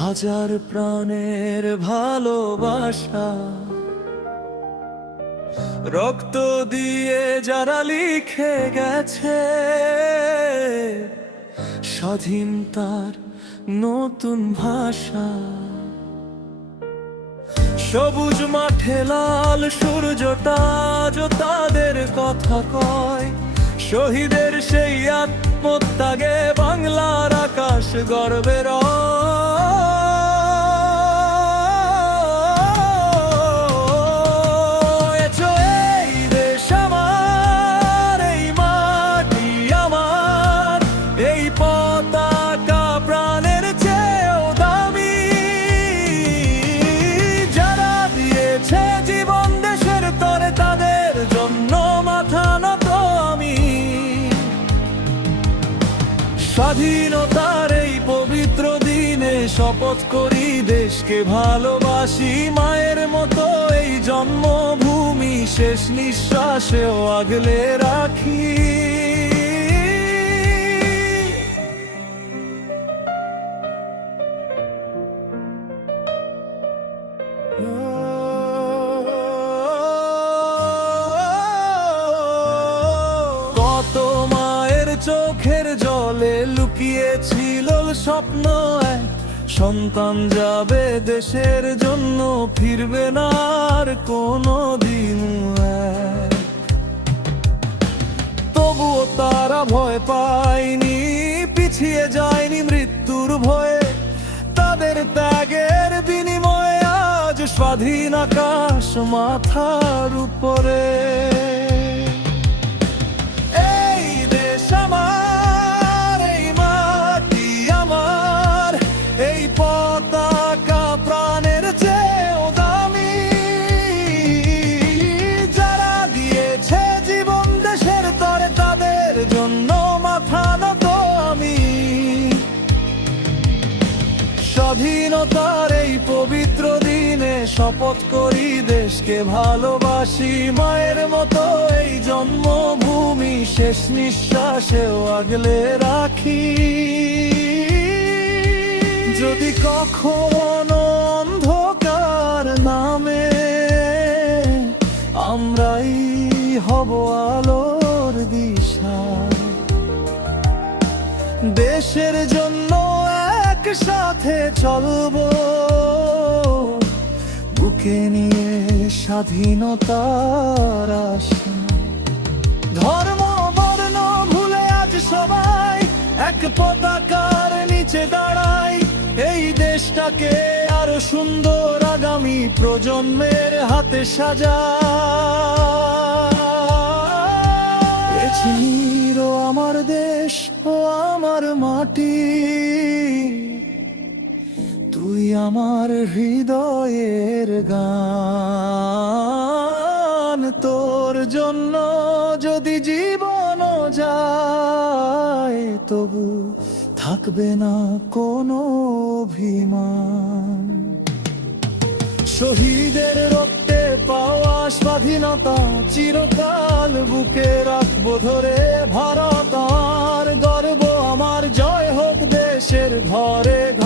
হাজার প্রাণের ভালোবাসা রক্ত দিয়ে যারা লিখে গেছে স্বাধীনতার নতুন ভাষা। সবুজ মাঠে লাল সূর্যটা আজ তাদের কথা কয়, শহীদের সেই আত্মত্যাগে বাংলার আকাশ গর্বে এই দেশ আমার, এই মাটি আমার, এই পতাকা প্রাণের চেয়েও দামি। যারা দিয়েছে জীবন দেশের তরে তাদের জন্য মাথা নত আমি। স্বাধীনতার এই পবিত্র দিনে শপথ করি দেশকে ভালোবাসি মায়ের মতো। এই জন্মভূমি শেষ নিঃশ্বাসেও আগলে রাখি। কত মায়ের চোখের জলে লুকিয়েছিল স্বপ্ন এক, সন্তান যাবে দেশের জন্য ফিরবে না আর কোনো দিন। তবুও তারা ভয় পায়নি, পিছিয়ে যায়নি মৃত্যুর ভয়ে। তাদের ত্যাগের বিনিময়ে আজ স্বাধীন আকাশ মাথার উপরে। স্বাধীনতার এই পবিত্র দিনে শপথ করি দেশকে ভালোবাসি মায়ের মতো। এই জন্মভূমি শেষ নিঃশ্বাসেও আগলে রাখি। যদি কখনো অন্ধকার নামে আমরাই হব আলোর দিশা। দেশের জন্য একসাথে চলবো বুকে নিয়ে স্বাধীনতার আশা। ধর্ম বর্ণ ভুলে আজ সবাই এক পতাকার নিচে দাঁড়াই। এই দেশটাকে আরো সুন্দর আগামী প্রজন্মের হাতে সাজাই। চির আমার দেশ ও আমার মাটি, তুই আমার হৃদয়ের গান। তোর জন্য যদি জীবনও যায় তবু থাকবে না কোনো অভিমান। শহীদের রক্তে পাওয়া স্বাধীনতা চিরকাল বুকে রাখবো ধরে। ভারত আমার গর্ব আমার, জয় হোক দেশের ঘরে ঘরে।